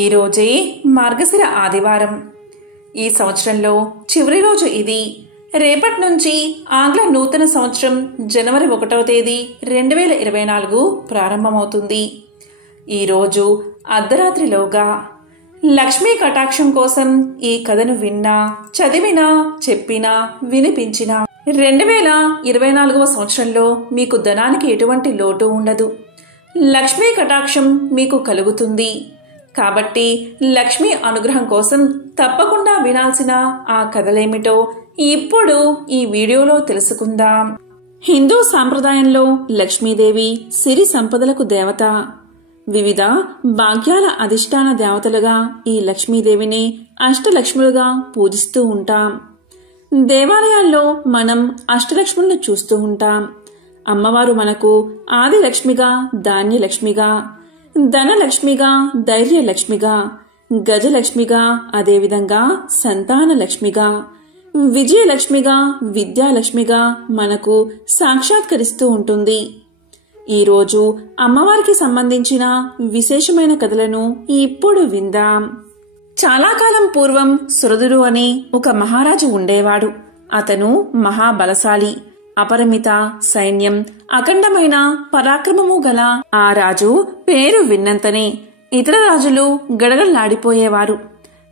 ఈరోజే మార్గశిర ఆదివారం. ఈ సంవత్సరంలో చివరి రోజు ఇది. రేపటి నుంచి ఆంగ్ల నూతన సంవత్సరం జనవరి 1వ తేదీ 2024 ప్రారంభమవుతుంది. ఈరోజు అర్ధరాత్రిలోగా లక్ష్మీ కటాక్షం కోసం ఈ కథను విన్నా, చదివినా, చెప్పినా, వినిపించినా 2024వ సంవత్సరంలో మీకు ధనానికి ఎటువంటి లోటు ఉండదు. లక్ష్మీ కటాక్షం మీకు కలుగుతుంది. కాబట్టి లక్ష్మీ అనుగ్రహం కోసం తప్పకుండా వినాల్సిన ఆ కథలేమిటో ఇప్పుడు ఈ వీడియోలో తెలుసుకుందాం. హిందూ సాంప్రదాయంలో లక్ష్మీదేవి సిరి సంపదలకు దేవత. వివిధ భాగ్యాల అధిష్టాన దేవతలుగా ఈ లక్ష్మీదేవిని అష్టలక్ష్ములుగా పూజిస్తూ ఉంటాం. దేవాలయాల్లో మనం అష్టలక్ష్ములను చూస్తూ ఉంటాం. అమ్మవారు మనకు ఆదిలక్ష్మిగా, ధాన్యలక్ష్మిగా, ధనలక్ష్మిగా, ధైర్యలక్ష్మిగా, గజలక్ష్మిగా, అదేవిధంగా సంతానలక్ష్మిగా, విజయలక్ష్మిగా, విద్యాలక్ష్మిగా మనకు సాక్షాత్కరిస్తూ ఉంటుంది. ఈరోజు అమ్మవారికి సంబంధించిన విశేషమైన కథలను ఇప్పుడు విందాం. చాలా కాలం పూర్వం సురదుడు అనే ఒక మహారాజు ఉండేవాడు. అతను మహాబలశాలి, అపరిమిత సైన్యం, అఖండమైన పరాక్రమము గల ఆ రాజు పేరు విన్నంతనే ఇతర రాజులు గడగడలాడిపోయేవారు.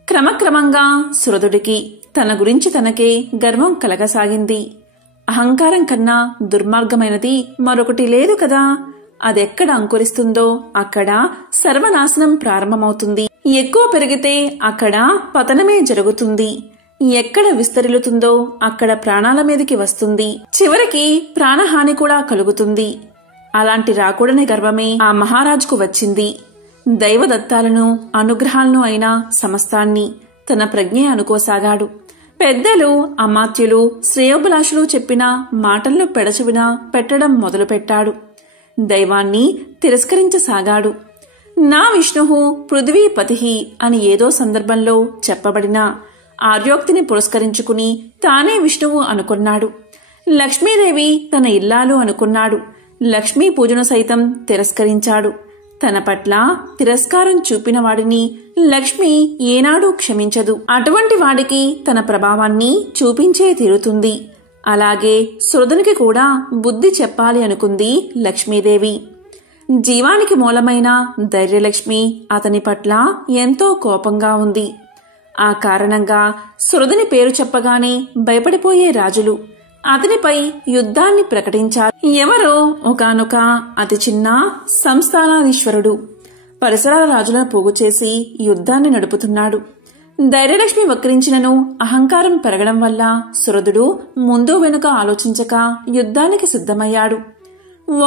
క్రమక్రమంగా సురదుడికి తన గురించి తనకే గర్వం కలగసాగింది. అహంకారం కన్నా దుర్మార్గమైనది మరొకటి లేదు కదా. అదెక్కడ అంకురిస్తుందో అక్కడ సర్వనాశనం ప్రారంభమవుతుంది. ఎక్కువ పెరిగితే అక్కడ పతనమే జరుగుతుంది. ఎక్కడ విస్తరిల్లుతుందో అక్కడ ప్రాణాల మీదకి వస్తుంది. చివరికి ప్రాణహాని కూడా కలుగుతుంది. అలాంటి రాకూడని గర్వమే ఆ మహారాజుకు వచ్చింది. దైవదత్తాలను, అనుగ్రహాలను అయిన సమస్తాన్ని తన ప్రజ్ఞ అనుకోసాగాడు. పెద్దలు, అమాత్యులు, శ్రేయోభిలాషులు చెప్పిన మాటలను పెడచెవిన పెట్టడం మొదలుపెట్టాడు. దైవాన్ని తిరస్కరించసాగాడు. నా విష్ణుః పృథ్వీపతిః అని ఏదో సందర్భంలో చెప్పబడిన ఆర్యోక్తిని పురస్కరించుకుని తానే విష్ణువు అనుకున్నాడు. లక్ష్మీదేవి తన ఇల్లాలు అనుకున్నాడు. లక్ష్మీ పూజను సైతం తిరస్కరించాడు. తన పట్ల తిరస్కారం చూపిన వాడిని లక్ష్మి ఏనాడూ క్షమించదు. అటువంటి వాడికి తన ప్రభావాన్ని చూపించే తీరుతుంది. అలాగే సురదునికి కూడా బుద్ధి చెప్పాలి అనుకుంది లక్ష్మీదేవి. జీవానికి మూలమైన ధైర్యలక్ష్మి అతని పట్ల ఎంతో కోపంగా ఉంది. ఆ కారణంగా సురదుని పేరు చెప్పగానే భయపడిపోయే రాజులు అతనిపై యుద్ధాన్ని ప్రకటించారు. ఎవరో ఒకానొక అతి చిన్న సంస్థానాధీశ్వరుడు పరిసరాల రాజులను పోగు చేసి యుద్ధాన్ని నడుపుతున్నాడు. ధైర్యలక్ష్మి వక్రించినను అహంకారం పెరగడం వల్ల సురదుడు ముందు వెనుక ఆలోచించక యుద్ధానికి సిద్ధమయ్యాడు.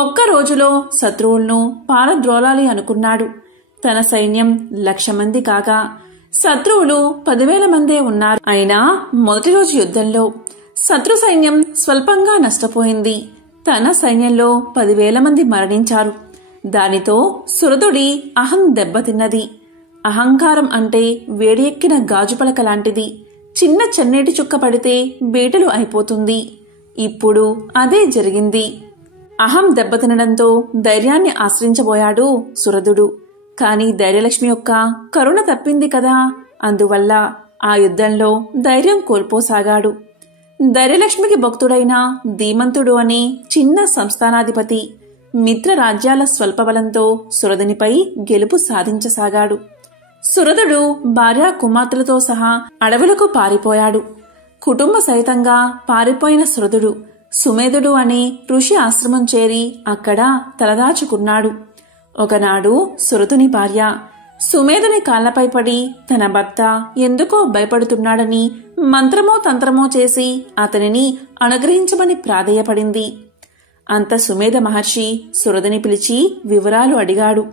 ఒక్క రోజులో శత్రువులను పారద్రోలాలి అనుకున్నాడు. తన సైన్యం 1,00,000 మంది కాగా శత్రువులు 10,000 మందే ఉన్నారు. అయినా మొదటి రోజు యుద్ధంలో శత్రు సైన్యం స్వల్పంగా నష్టపోయింది. తన సైన్యంలో 10,000 మంది మరణించారు. దానితో సురదుడి అహం దెబ్బతిన్నది. అహంకారం అంటే వేడియెక్కిన గాజుపలక లాంటిది. చిన్న చన్నీటి చుక్క పడితే బీటలు అయిపోతుంది. ఇప్పుడు అదే జరిగింది. అహం దెబ్బతినడంతో ధైర్యాన్ని ఆశ్రయించబోయాడు సురదుడు. కాని ధైర్యలక్ష్మి యొక్క కరుణ తప్పింది కదా. అందువల్ల ఆ యుద్ధంలో ధైర్యం కోల్పోసాగాడు. ధైర్యలక్ష్మికి భక్తుడైన ధీమంతుడు అనే చిన్న సంస్థానాధిపతి మిత్ర రాజ్యాల స్వల్పబలంతో సురదునిపై గెలుపు సాధించసాగాడు. సురదుడు భార్యా కుమార్తెలతో సహా అడవులకు పారిపోయాడు. కుటుంబ సహితంగా పారిపోయిన సురదుడు సుమేధుడు అనే ఋషి ఆశ్రమం చేరి అక్కడ తలదాచుకున్నాడు. ఒకనాడు సురదుని భార్య సుమేధుని కాళ్లపై పడి తన భర్త ఎందుకో భయపడుతున్నాడని మంత్రమో తంత్రమో చేసి అతనిని అనుగ్రహించమని ప్రాధేయపడింది. అంత సుమేధ మహర్షి సురదుని పిలిచి వివరాలు అడిగాడు.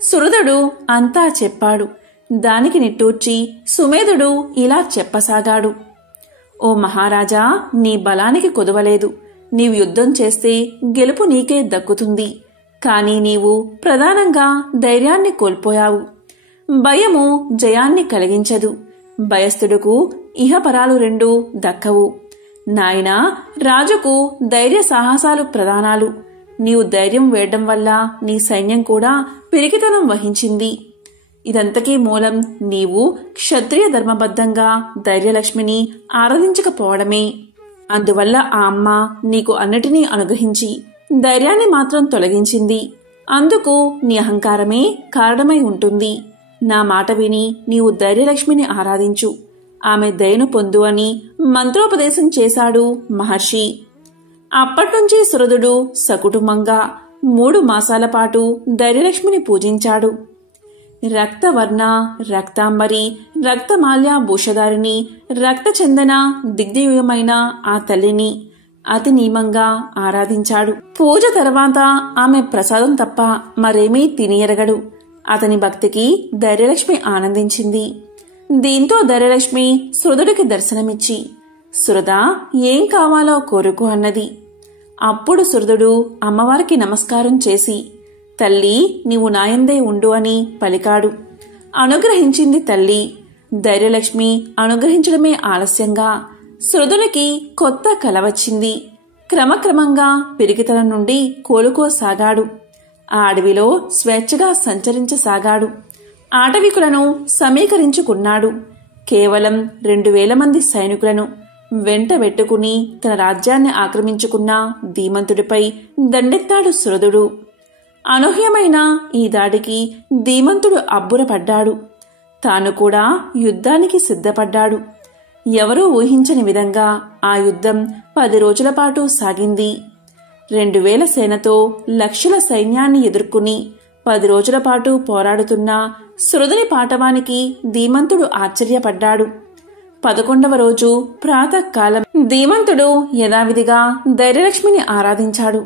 సురదుడు అంతా చెప్పాడు. దానికి నిట్టూర్చి సుమేధుడు ఇలా చెప్పసాగాడు. ఓ మహారాజా, నీ బలానికి కొదవలేదు. నీవు యుద్ధం చేస్తే గెలుపు నీకే దక్కుతుంది. కాని నీవు ప్రధానంగా ధైర్యాన్ని కోల్పోయావు. భయము జయాన్ని కలిగించదు. భయస్థుడుకు ఇహపరాలు రెండూ దక్కవు. నాయనా, రాజుకు ధైర్య సాహసాలు ప్రధానాలు. నీవు ధైర్యం వేయడం వల్ల నీ సైన్యం కూడా పిరికితనం వహించింది. ఇదంతకీ మూలం నీవు క్షత్రియ ధర్మబద్ధంగా ధైర్యలక్ష్మిని ఆరాధించకపోవడమే. అందువల్ల ఆ అమ్మ నీకు అన్నిటినీ అనుగ్రహించి ధైర్యాన్ని మాత్రం తొలగించింది. అందుకు నీ అహంకారమే కారణమై ఉంటుంది. నా మాట విని నీవు ధైర్యలక్ష్మిని ఆరాధించు, ఆమె దయను పొందు అని మంత్రోపదేశం చేశాడు మహర్షి. అప్పట్నుంచి సురదుడు సకుటుంబంగా 3 మాసాల పాటు ధైర్యలక్ష్మిని పూజించాడు. రక్తవర్ణ, రక్తాంబరి, రక్తమాల్య భూషధారిని, రక్తచందన దిగ్విజయమైన ఆ తల్లిని అతి నియమంగా ఆరాధించాడు. పూజ తర్వాత ఆమె ప్రసాదం తప్ప మరేమీ తినియరగడు. అతని భక్తికి ధైర్యలక్ష్మి ఆనందించింది. దీంతో ధైర్యలక్ష్మి సురదుడికి దర్శనమిచ్చి, సురదా, ఏం కావాలో కోరుకు అన్నది. అప్పుడు సురదుడు అమ్మవారికి నమస్కారం చేసి, తల్లి, నీవు నాయందే ఉండు అని పలికాడు. అనుగ్రహించింది తల్లి. ధైర్యలక్ష్మి అనుగ్రహించడమే ఆలస్యంగా సురదునికి కొత్త కల వచ్చింది. క్రమక్రమంగా పిరికితనం నుండి కోలుకోసాగాడు. ఆ అడవిలో స్వేచ్ఛగా సంచరించసాగాడు. ఆటవికులను సమీకరించుకున్నాడు. కేవలం 2000 మంది సైనికులను వెంట వెట్టుకుని తన రాజ్యాన్ని ఆక్రమించుకున్న ధీమంతుడిపై దండెత్తాడు సురదుడు. అనూహ్యమైన ఈ దాడికి ధీమంతుడు అబ్బురపడ్డాడు. తాను కూడా యుద్ధానికి సిద్ధపడ్డాడు. ఎవరూ ఊహించని విధంగా ఆ యుద్ధం 10 రోజుల పాటు సాగింది. 2000 సేనతో లక్షల సైన్యాన్ని ఎదుర్కొని 10 రోజుల పాటు పోరాడుతున్న సురదుని పాటవానికి ధీమంతుడు ఆశ్చర్యపడ్డాడు. 11వ రోజు ప్రాతకాలం ధీమంతుడు యథావిధిగా ధైర్యలక్ష్మిని ఆరాధించాడు.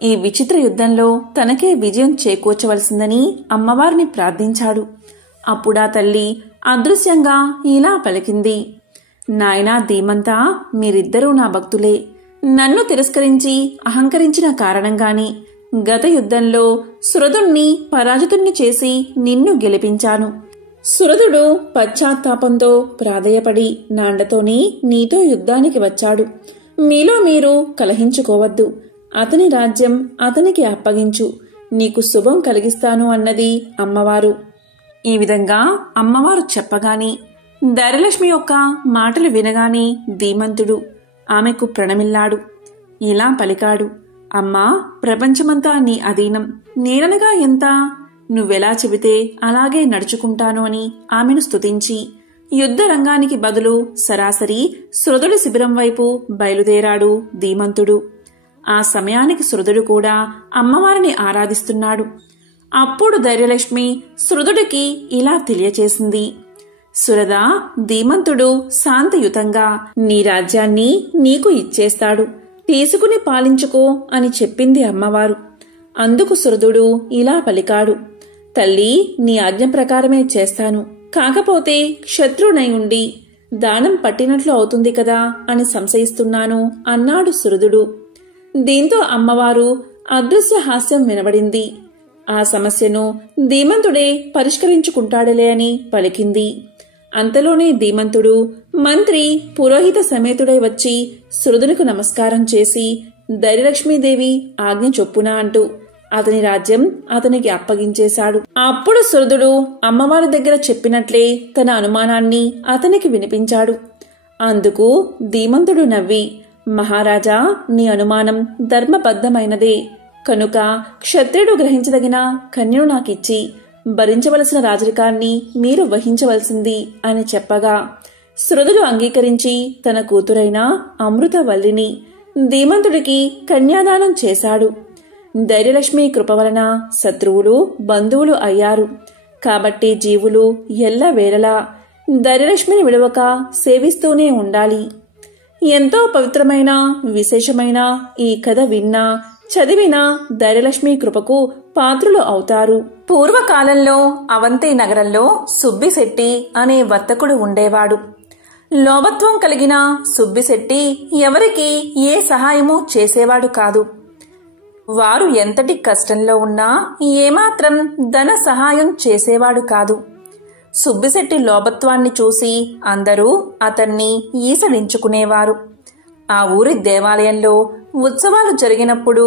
ఈ విచిత్ర యుద్ధంలో తనకే విజయం చేకూర్చవలసిందని అమ్మవారిని ప్రార్థించాడు. అప్పుడా తల్లి అదృశ్యంగా ఇలా పలికింది, నాయనా ధీమంతా, మీరిద్దరూ నా భక్తులే. నన్ను తిరస్కరించి అహంకరించిన కారణంగాని గత యుద్ధంలో సురదుణ్ణి పరాజితుణ్ణి చేసి నిన్ను గెలిపించాను. సురదుడు పశ్చాత్తాపంతో ప్రాధేయపడి నాండతోనే నీతో యుద్ధానికి వచ్చాడు. మీలో మీరు కలహించుకోవద్దు. అతని రాజ్యం అతనికి అప్పగించు, నీకు శుభం కలిగిస్తాను అన్నది అమ్మవారు. ఈ విధంగా అమ్మవారు చెప్పగాని ధైర్యలక్ష్మి యొక్క మాటలు వినగాని ధీమంతుడు ఆమెకు ప్రణమిల్లాడు. ఇలా పలికాడు, అమ్మా, ప్రపంచమంతా నీ అధీనం. నేననగా ఎంత? నువ్వెలా చెబితే అలాగే నడుచుకుంటాను అని ఆమెను స్తుతించి యుద్ధ రంగానికి బదులు సరాసరి సురదుడి శిబిరం వైపు బయలుదేరాడు ధీమంతుడు. ఆ సమయానికి సురదుడు కూడా అమ్మవారిని ఆరాధిస్తున్నాడు. అప్పుడు ధైర్యలక్ష్మి సురదుడికి ఇలా తెలియచేసింది, సురదా, ధీమంతుడు శాంతియుతంగా నీ రాజ్యాన్ని నీకు ఇచ్చేస్తాడు, తీసుకుని పాలించుకో అని చెప్పింది అమ్మవారు. అందుకు సురదుడు ఇలా పలికాడు, తల్లి, నీ ఆజ్ఞ ప్రకారమే చేస్తాను. కాకపోతే శత్రునై ఉండి దానం పట్టినట్లు అవుతుంది కదా అని సంశయిస్తున్నాను అన్నాడు సురదుడు. దీంతో అమ్మవారు అదృశ్య హాస్యం వినబడింది. ఆ సమస్యను ధీమంతుడే పరిష్కరించుకుంటాడులే అని పలికింది. అంతలోనే ధీమంతుడు మంత్రి పురోహిత సమేతుడై వచ్చి సురదునికి నమస్కారం చేసి ధైర్యలక్ష్మీదేవి ఆజ్ఞ చొప్పున అంటూ అతని రాజ్యం అతనికి అప్పగించేశాడు. అప్పుడు సురదుడు అమ్మవారి దగ్గర చెప్పినట్లే తన అనుమానాన్ని అతనికి వినిపించాడు. అందుకు ధీమంతుడు నవ్వి, మహారాజా, నీ అనుమానం ధర్మబద్ధమైనదే. కనుక క్షత్రియుడు గ్రహించదగిన కన్యను నాకిచ్చి భరించవలసిన రాజరికాన్ని మీరు వహించవలసింది అని చెప్పగా సురదుడు అంగీకరించి తన కూతురైన అమృతవల్లిని ధీమంతుడికి కన్యాదానం చేశాడు. ధైర్యలక్ష్మి కృప వలన శత్రువులు బంధువులు అయ్యారు. కాబట్టి జీవులు ఎల్లవేళలా ధైర్యలక్ష్మిని విడవక సేవిస్తూనే ఉండాలి. ఎంతో పవిత్రమైన విశేషమైన ఈ కథ విన్నా చదివినా ధైర్యలక్ష్మి కృపకు పాత్రులు అవుతారు. పూర్వకాలంలో అవంతి నగరంలో సుబ్బిశెట్టి అనే వర్తకుడు ఉండేవాడు. లోభత్వం కలిగిన సుబ్బిశెట్టి ఎవరికి ఏ సహాయము చేసేవాడు కాదు. వారు ఎంతటి కష్టంలో ఉన్నా ఏమాత్రం ధన సహాయం చేసేవాడు కాదు. సుబ్బిశెట్టి లోభత్వాన్ని చూసి అందరూ అతన్ని ఈసడించుకునేవారు. ఆ ఊరి దేవాలయంలో ఉత్సవాలు జరిగినప్పుడు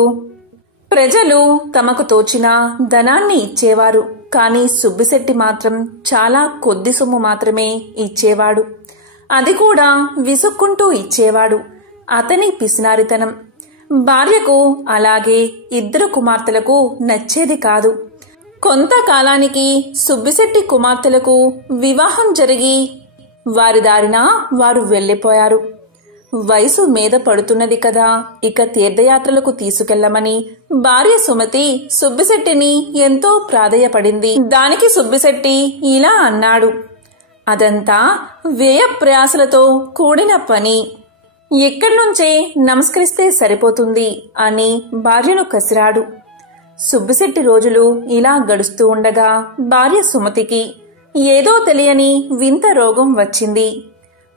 ప్రజలు తమకు తోచిన ధనాన్ని ఇచ్చేవారు. కాని సుబ్బిశెట్టి మాత్రం చాలా కొద్ది సొమ్ము మాత్రమే ఇచ్చేవాడు. అది కూడా విసుక్కుంటూ ఇచ్చేవాడు. అతని పిసినారితనం భార్యకు అలాగే ఇద్దరు కుమార్తెలకు నచ్చేది కాదు. కొంతకాలానికి సుబ్బిశెట్టి కుమార్తెలకు వివాహం జరిగి వారి దారిన వారు వెళ్లిపోయారు. వయసు మీద పడుతున్నది కదా, ఇక తీర్థయాత్రలకు తీసుకెళ్లమని భార్య సుమతి సుబ్బిశెట్టిని ఎంతో ప్రాధేయపడింది. దానికి సుబ్బిశెట్టి ఇలా అన్నాడు, అదంతా వ్యయ ప్రయాసలతో కూడిన పని, ఇక్కడి నుంచే నమస్కరిస్తే సరిపోతుంది అని భార్యను కసిరాడు. సుబ్బిశెట్టి రోజులు ఇలా గడుస్తూ ఉండగా భార్య సుమతికి ఏదో తెలియని వింత రోగం వచ్చింది.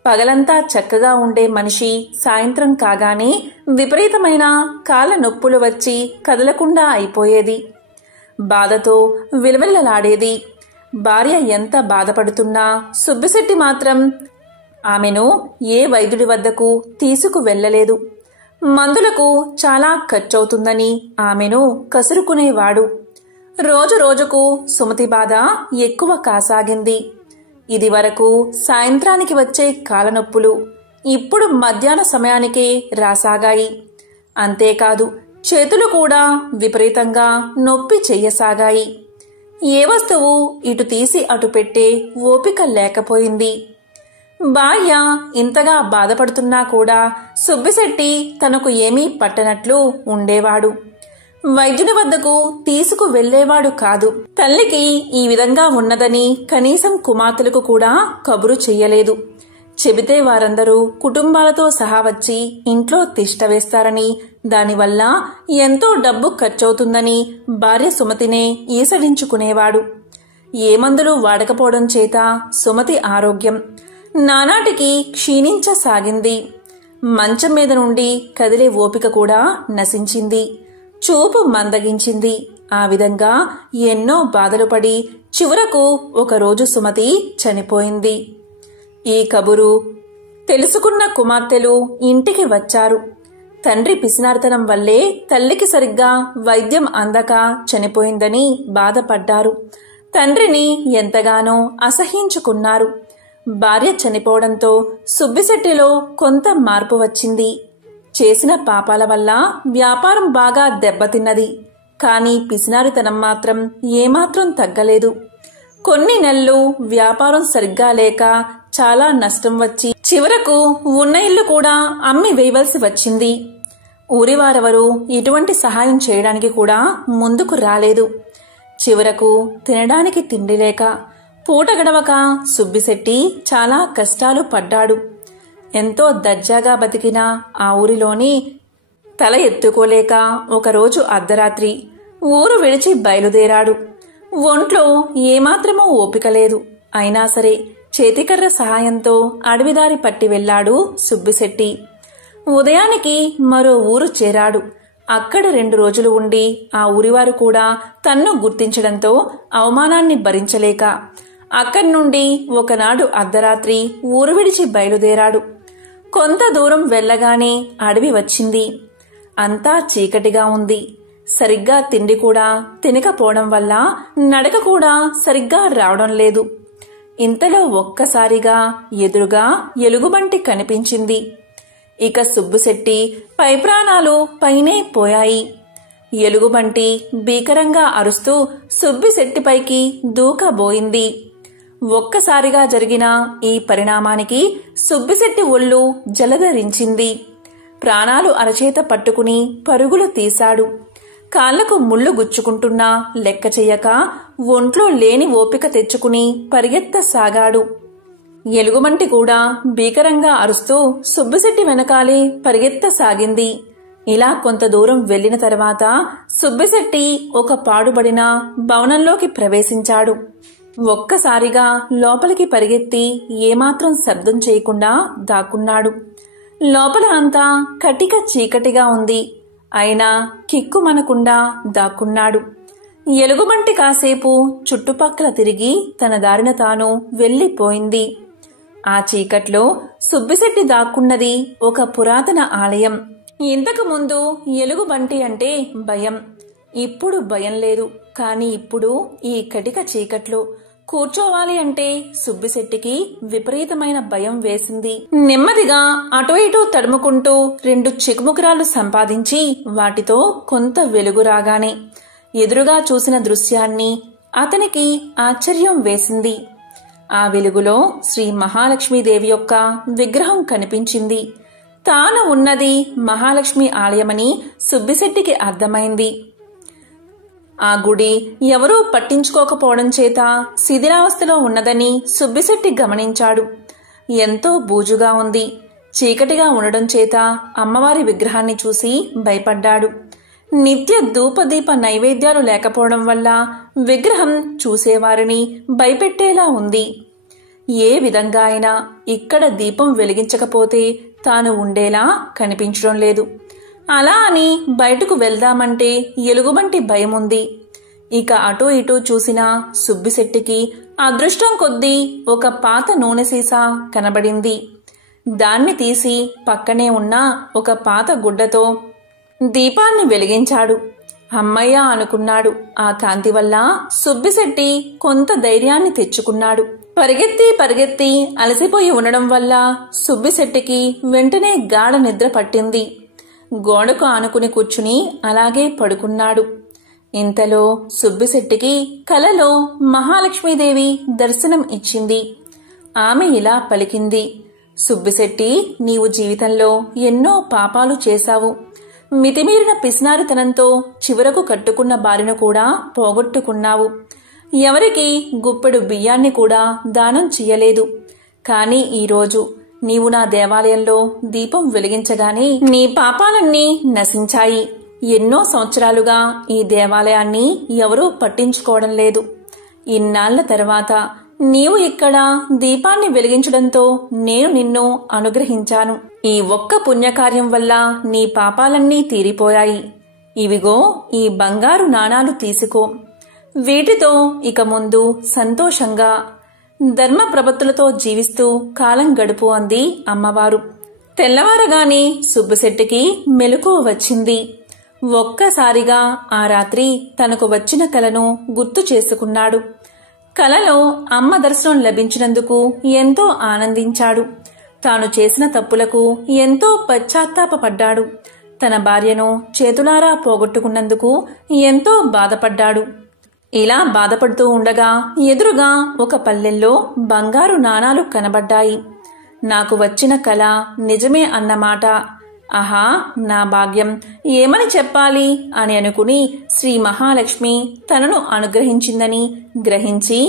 పగలంతా చక్కగా ఉండే మనిషి సాయంత్రం కాగానే విపరీతమైన కాళ్ళ నొప్పులు వచ్చి కదలకుండా అయిపోయేది. బాధతో విలవిల్లలాడేది. భార్య ఎంత బాధపడుతున్నా సుబ్బిశెట్టి మాత్రం ఆమెను ఏ వైద్యుడి వద్దకు తీసుకు వెళ్లలేదు. మందులకు చాలా ఖర్చవుతుందని ఆమెను కసురుకునేవాడు. రోజు రోజుకు సుమతి బాధ ఎక్కువ కాసాగింది. ఇది వరకు సాయంత్రానికి వచ్చే కాలనొప్పులు ఇప్పుడు మధ్యాహ్న సమయానికే రాసాగాయి. అంతేకాదు చేతులు కూడా విపరీతంగా నొప్పి చెయ్యసాగాయి. ఏ వస్తువు ఇటు తీసి అటు పెట్టే ఓపిక లేకపోయింది. భార్య ఇంతగా బాధపడుతున్నా కూడా సుబ్బిశెట్టి తనకు ఏమీ పట్టనట్లు ఉండేవాడు. వైద్యుని వద్దకు తీసుకు వెళ్లేవాడు కాదు. తల్లికి ఈ విధంగా ఉన్నదని కనీసం కుమార్తెలకు కూడా కబురు చెయ్యలేదు. చెబితే వారందరూ కుటుంబాలతో సహా వచ్చి ఇంట్లో తిష్ట వేస్తారని, దానివల్ల ఎంతో డబ్బు ఖర్చవుతుందని భార్య సుమతినే ఈసడించుకునేవాడు. ఏ మందులు వాడకపోవడం చేత సుమతి ఆరోగ్యం నానాటికి క్షీణించసాగింది. మంచం మీద నుండి కదిలే ఓపిక కూడా నశించింది. చూపు మందగించింది. ఆ విధంగా ఎన్నో బాధలు పడి చివరకు ఒకరోజు సుమతి చనిపోయింది. ఈ కబురు తెలుసుకున్న కుమార్తెలు ఇంటికి వచ్చారు. తండ్రి పిసినారితనం వల్లే తల్లికి సరిగ్గా వైద్యం అందక చనిపోయిందని బాధపడ్డారు. తండ్రిని ఎంతగానో అసహ్యించుకున్నారు. భార్య చనిపోవడంతో సుబ్బిశెట్టిలో కొంత మార్పు వచ్చింది. చేసిన పాపాల వల్ల వ్యాపారం బాగా దెబ్బతిన్నది. కాని పిసినారితనం మాత్రం ఏమాత్రం తగ్గలేదు. కొన్ని నెలలు వ్యాపారం సరిగ్గా లేక చాలా నష్టం వచ్చి చివరకు ఉన్న ఇల్లు కూడా అమ్మి వేయవలసి వచ్చింది. ఊరివారెవరూ ఇటువంటి సహాయం చేయడానికి కూడా ముందుకు రాలేదు. చివరకు తినడానికి తిండి లేక పూట గడవక సుబ్బిశెట్టి చాలా కష్టాలు పడ్డాడు. ఎంతో దర్జాగా బతికిన ఆ ఊరిలోని తల ఎత్తుకోలేక ఒకరోజు అర్ధరాత్రి ఊరు విడిచి బయలుదేరాడు. ఒంట్లో ఏమాత్రమూ ఓపిక లేదు. అయినా సరే చేతికర్ర సహాయంతో అడవిదారి పట్టి వెళ్లాడు సుబ్బిశెట్టి. ఉదయానికి మరో ఊరు చేరాడు. అక్కడ 2 రోజులు ఉండి ఆ ఊరివారు కూడా తన్ను గుర్తించడంతో అవమానాన్ని భరించలేక అక్కడి నుండి ఒకనాడు అర్ధరాత్రి ఊరు విడిచి బయలుదేరాడు. కొంత దూరం వెళ్లగానే అడవి వచ్చింది. అంతా చీకటిగా ఉంది. సరిగ్గా తిండి కూడా తినకపోవడం వల్ల నడక కూడా సరిగ్గా రావడం లేదు. ఇంతలో ఒక్కసారిగా ఎదురుగా ఎలుగుబంటి కనిపించింది. ఇక సుబ్బిశెట్టి పై ప్రాణాలు పైనే పోయాయి. ఎలుగుబంటి భీకరంగా అరుస్తూ సుబ్బిశెట్టిపైకి దూకబోయింది. ఒక్కసారిగా జరిగిన ఈ పరిణామానికి సుబ్బిశెట్టి ఒళ్ళు జలధరించింది. ప్రాణాలు అరచేత పట్టుకుని పరుగులు తీశాడు. కాళ్లకు ముళ్ళు గుచ్చుకుంటున్నా లెక్క చెయ్యక ఒంట్లో లేని ఓపిక తెచ్చుకుని పరిగెత్తసాగాడు. ఎలుగుబంటి కూడా భీకరంగా అరుస్తూ సుబ్బిశెట్టి వెనకాలే పరిగెత్తసాగింది. ఇలా కొంత దూరం వెళ్లిన తర్వాత సుబ్బిశెట్టి ఒక పాడుబడిన భవనంలోకి ప్రవేశించాడు. ఒక్కసారిగా లోపలికి పరిగెత్తి ఏమాత్రం శబ్దం చేయకుండా దాక్కున్నాడు. లోపల అంతా కటిక చీకటిగా ఉంది. అయినా కిక్కుమనకుండా దాక్కున్నాడు. ఎలుగుబంటి కాసేపు చుట్టుపక్కల తిరిగి తన దారిన తాను వెళ్లిపోయింది. ఆ చీకట్లో సుబ్బిశెట్టి దాక్కున్నది ఒక పురాతన ఆలయం. ఇంతకు ముందు ఎలుగుబంటి అంటే భయం. ఇప్పుడు భయం లేదు. కాని ఇప్పుడు ఈ కటిక చీకట్లో కూర్చోవాలి అంటే సుబ్బిశెట్టికి విపరీతమైన భయం వేసింది. నెమ్మదిగా అటూ ఇటూ తడుముకుంటూ 2 చికుముకురాలు సంపాదించి వాటితో కొంత వెలుగు రాగానే ఎదురుగా చూసిన దృశ్యాన్ని అతనికి ఆశ్చర్యం వేసింది. ఆ వెలుగులో శ్రీ మహాలక్ష్మీదేవి యొక్క విగ్రహం కనిపించింది. తాను ఉన్నది మహాలక్ష్మి ఆలయమని సుబ్బిశెట్టికి అర్థమైంది. ఆ గుడి ఎవరూ పట్టించుకోకపోవడం చేత శిథిలావస్థలో ఉన్నదని సుబ్బిశెట్టి గమనించాడు. ఎంతో బూజుగా ఉంది. చీకటిగా ఉండడం చేత అమ్మవారి విగ్రహాన్ని చూసి భయపడ్డాడు. నిత్య ధూపదీప నైవేద్యాలు లేకపోవడం వల్ల విగ్రహం చూసేవారిని భయపెట్టేలా ఉంది. ఏ విధంగా అయినా ఇక్కడ దీపం వెలిగించకపోతే తాను ఉండేలా కనిపించడం లేదు. అలా అని బయటకు వెళ్దామంటే ఎలుగుబంటి భయముంది. ఇక అటూ ఇటూ చూసిన సుబ్బిశెట్టికి అదృష్టం కొద్దీ ఒక పాత నూనె సీసా కనబడింది. దాన్ని తీసి పక్కనే ఉన్న ఒక పాత గుడ్డతో దీపాన్ని వెలిగించాడు. అమ్మయ్య అనుకున్నాడు. ఆ కాంతి వల్ల సుబ్బిశెట్టి కొంత ధైర్యాన్ని తెచ్చుకున్నాడు. పరిగెత్తి అలసిపోయి ఉండడం వల్ల సుబ్బిశెట్టికి వెంటనే గాఢ నిద్ర పట్టింది. గోడకు ఆనుకుని కూర్చుని అలాగే పడుకున్నాడు. ఇంతలో సుబ్బిశెట్టికి కలలో మహాలక్ష్మీదేవి దర్శనం ఇచ్చింది. ఆమె ఇలా పలికింది, సుబ్బిశెట్టి, నీవు జీవితంలో ఎన్నో పాపాలు చేశావు. మితిమీరిన పిసినారితనంతో చివరకు కట్టుకున్న భార్యను కూడా పోగొట్టుకున్నావు. ఎవరికి గుప్పెడు బియ్యాన్ని కూడా దానం చెయ్యలేదు. కాని ఈరోజు నీవు నా దేవాలయంలో దీపం వెలిగించగానే నీ పాపాలన్నీ నశించాయి. ఎన్నో సంవత్సరాలుగా ఈ దేవాలయాన్ని ఎవరూ పట్టించుకోవడం లేదు. ఇన్నాళ్ల తర్వాత నీవు ఇక్కడ దీపాన్ని వెలిగించడంతో నేను నిన్ను అనుగ్రహించాను. ఈ ఒక్క పుణ్యకార్యం వల్ల నీ పాపాలన్నీ తీరిపోయాయి. ఇవిగో ఈ బంగారు నాణాలు తీసుకో. వీటితో ఇక ముందు సంతోషంగా ధర్మ ప్రపత్తులతో జీవిస్తూ కాలం గడుపు అంది అమ్మవారు. తెల్లవారగానే సుబ్బిశెట్టికి మెలకువ వచ్చింది. ఒక్కసారిగా ఆ రాత్రి తనకు వచ్చిన కలను గుర్తు చేసుకున్నాడు. కలలో అమ్మ దర్శనం లభించినందుకు ఎంతో ఆనందించాడు. తాను చేసిన తప్పులకు ఎంతో పశ్చాత్తాపపడ్డాడు. తన భార్యను చేతులారా పోగొట్టుకున్నందుకు ఎంతో బాధపడ్డాడు. ఇలా బాధపడుతూ ఉండగా ఎదురుగా ఒక పల్లెల్లో బంగారు నాణాలు కనబడ్డాయి. నాకు వచ్చిన కల నిజమే అన్నమాట. ఆహా, నా భాగ్యం, ఏమని చెప్పాలి అని అనుకుని శ్రీ మహాలక్ష్మి తనను అనుగ్రహించిందని గ్రహించి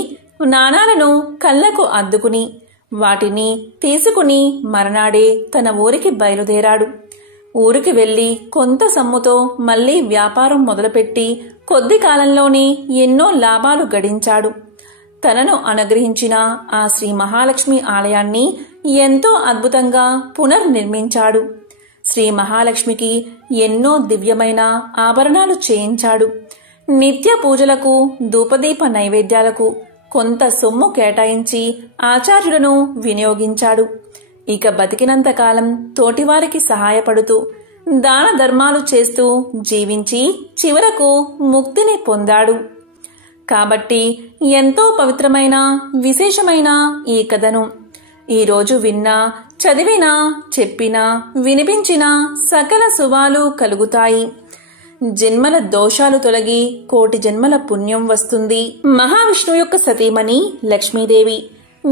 నాణాలను కళ్ళకు అద్దుకుని వాటిని తీసుకుని మరనాడే తన ఊరికి బయలుదేరాడు. ఊరికి వెళ్లి కొంత సొమ్ముతో మళ్లీ వ్యాపారం మొదలుపెట్టి కొద్ది కాలంలోనే ఎన్నో లాభాలు గడించాడు. తనను అనుగ్రహించిన ఆ శ్రీ మహాలక్ష్మి ఆలయాన్ని ఎంతో అద్భుతంగా పునర్నిర్మించాడు. శ్రీ మహాలక్ష్మికి ఎన్నో దివ్యమైన ఆభరణాలు చేయించాడు. నిత్య పూజలకు, ధూపదీప నైవేద్యాలకు కొంత సొమ్ము కేటాయించి ఆచార్యులను వినియోగించాడు. ఇక బతికినంతకాలం తోటివారికి సహాయపడుతూ దాన ధర్మాలు చేస్తూ జీవించి చివరకు ముక్తిని పొందాడు. కాబట్టి ఎంతో పవిత్రమైన విశేషమైన ఈ కథను ఈరోజు విన్నా, చదివినా, చెప్పినా, వినిపించినా సకల శుభాలు కలుగుతాయి. జన్మల దోషాలు తొలగి కోటి జన్మల పుణ్యం వస్తుంది. మహావిష్ణువు యొక్క సతీమణి లక్ష్మీదేవి.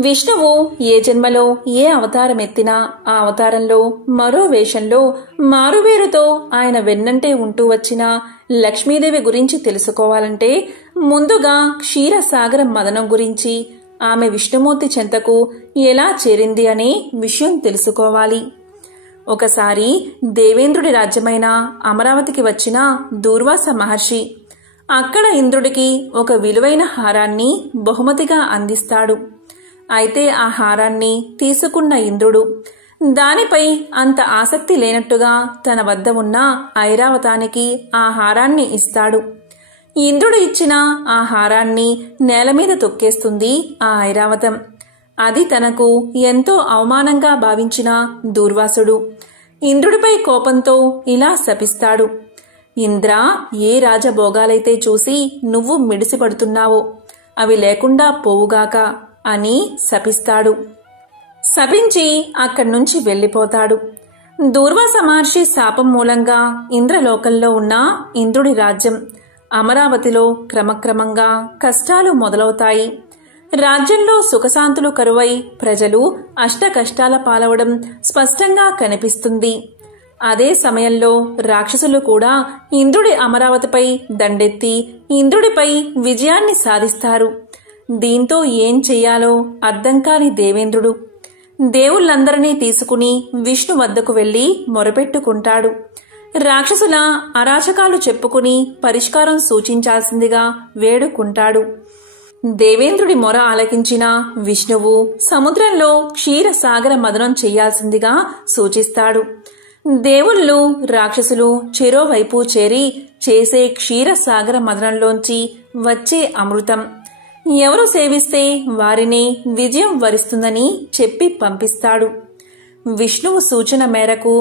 విష్ణువు ఏ జన్మలో ఏ అవతారం ఎత్తినా ఆ అవతారంలో మరో వేషంలో మారువేరుతో ఆయన వెన్నంటే ఉంటూ వచ్చిన లక్ష్మీదేవి గురించి తెలుసుకోవాలంటే ముందుగా క్షీరసాగర మదనం గురించి, ఆమె విష్ణుమూర్తి చెంతకు ఎలా చేరింది అనే విషయం తెలుసుకోవాలి. ఒకసారి దేవేంద్రుడి రాజ్యమైన అమరావతికి వచ్చిన దూర్వాస మహర్షి అక్కడ ఇంద్రుడికి ఒక విలువైన హారాన్ని బహుమతిగా అందిస్తాడు. అయితే ఆ హారాన్ని తీసుకున్న ఇంద్రుడు దానిపై అంత ఆసక్తి లేనట్టుగా తన వద్ద ఉన్న ఐరావతానికి ఆ హారాన్ని ఇస్తాడు. ఇంద్రుడు ఇచ్చిన ఆ హారాన్ని నేల మీద తొక్కేస్తుంది ఆ ఐరావతం. అది తనకు ఎంతో అవమానంగా భావించిన దూర్వాసుడు ఇంద్రుడిపై కోపంతో ఇలా శపిస్తాడు, ఇంద్ర, ఏ రాజభోగాలైతే చూసి నువ్వు మిడిసిపడుతున్నావో అవి లేకుండా పోవుగాక అని శపిస్తాడు. శపించి అక్కడి నుంచి వెళ్ళిపోతాడు. దూర్వాస మహర్షి శాపం మూలంగా ఇంద్రలోకంలో ఉన్న ఇంద్రుడి రాజ్యం అమరావతిలో క్రమక్రమంగా కష్టాలు మొదలవుతాయి. రాజ్యంలో సుఖశాంతులు కరువై ప్రజలు అష్టకష్టాల పాలవడం స్పష్టంగా కనిపిస్తుంది. అదే సమయంలో రాక్షసులు కూడా ఇంద్రుడి అమరావతిపై దండెత్తి ఇంద్రుడిపై విజయాన్ని సాధిస్తారు. దీంతో ఏం చెయ్యాలో అర్థం కాని దేవేంద్రుడు దేవుళ్లందరినీ తీసుకుని విష్ణు వద్దకు వెళ్లి మొరపెట్టుకుంటాడు. రాక్షసుల అరాచకాలు చెప్పుకుని పరిష్కారం సూచించాల్సిందిగా వేడుకుంటాడు. దేవేంద్రుడి మొర ఆలకించిన విష్ణువు సముద్రంలో క్షీరసాగర మదనం చెయ్యాల్సిందిగా సూచిస్తాడు. దేవుళ్ళు రాక్షసులు చెరోవైపు చేరి చేసే క్షీరసాగర మదనంలోంచి వచ్చే అమృతం ఎవరు సేవిస్తే వారిని విజయం వరిస్తుందని చెప్పి పంపిస్తాడు. విష్ణువు సూచన మేరకు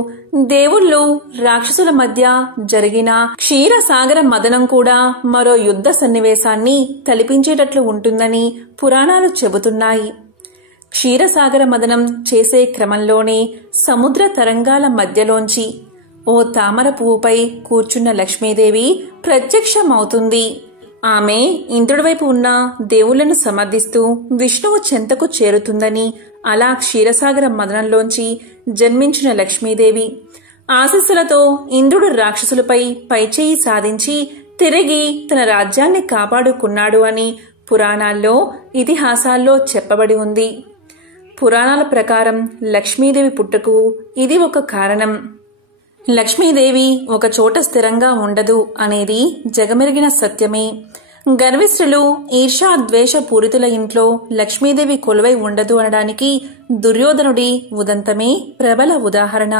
దేవుళ్ళు రాక్షసుల మధ్య జరిగిన క్షీరసాగర మదనం కూడా మరో యుద్ధ సన్నివేశాన్ని తలపించేటట్లు ఉంటుందని పురాణాలు చెబుతున్నాయి. క్షీరసాగర మదనం చేసే క్రమంలోనే సముద్ర తరంగాల మధ్యలోంచి ఓ తామర పువ్వుపై కూర్చున్న లక్ష్మీదేవి ప్రత్యక్షమవుతుంది. ఆమె ఇంద్రుడి వైపు ఉన్న దేవుళ్లను సమర్థిస్తూ విష్ణువు చెంతకు చేరుతుందని, అలా క్షీరసాగర మదనంలోంచి జన్మించిన లక్ష్మీదేవి ఆశీస్సులతో ఇంద్రుడు రాక్షసులపై పైచేయి సాధించి తిరిగి తన రాజ్యాన్ని కాపాడుకున్నాడు అని పురాణాల్లో ఇతిహాసాల్లో చెప్పబడి ఉంది. పురాణాల ప్రకారం లక్ష్మీదేవి పుట్టుకు ఇది ఒక కారణం. లక్ష్మీదేవి ఒక చోట స్థిరంగా ఉండదు అనేది జగమెరిగిన సత్యమే. గర్విష్ఠులు ఈర్ష్యా ద్వేష పూరితుల ఇంట్లో లక్ష్మీదేవి కొలువై ఉండదు అనడానికి దుర్యోధనుడి ఉదంతమే ప్రబల ఉదాహరణ.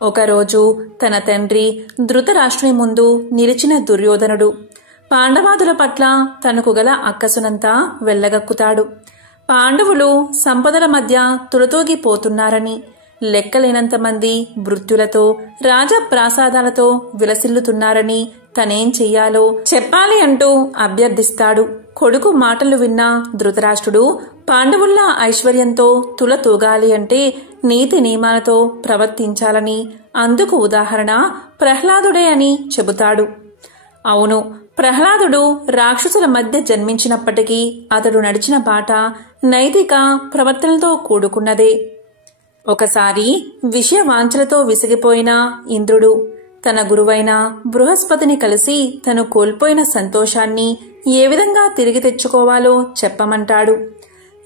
ఒకరోజు తన తండ్రి ధృతరాష్ట్రుని ముందు నిలిచిన దుర్యోధనుడు పాండవాదుల పట్ల తనకు గల అక్కసునంతా వెళ్లగక్కుతాడు. పాండవులు సంపదల మధ్య తులతూగిపోతున్నారని, లెక్కలేనంతమంది భృత్యులతో రాజప్రాసాదాలతో విలసిల్లుతున్నారని తనేం చెయ్యాలో చెప్పాలి అంటూ అభ్యర్థిస్తాడు. కొడుకు మాటలు విన్న ధృతరాష్ట్రుడు పాండవుల్లా ఐశ్వర్యంతో తులతూగాలి అంటే నీతి నియమాలతో ప్రవర్తించాలని, అందుకు ఉదాహరణ ప్రహ్లాదుడే అని చెబుతాడు. అవును, ప్రహ్లాదుడు రాక్షసుల మధ్య జన్మించినప్పటికీ అతడు నడిచిన బాట నైతిక ప్రవర్తనలతో కూడుకున్నదే. ఒకసారి విషయ వాంఛలతో విసిగిపోయిన ఇంద్రుడు తన గురువైన బృహస్పతిని కలిసి తను కోల్పోయిన సంతోషాన్ని ఏ విధంగా తిరిగి తెచ్చుకోవాలో చెప్పమంటాడు.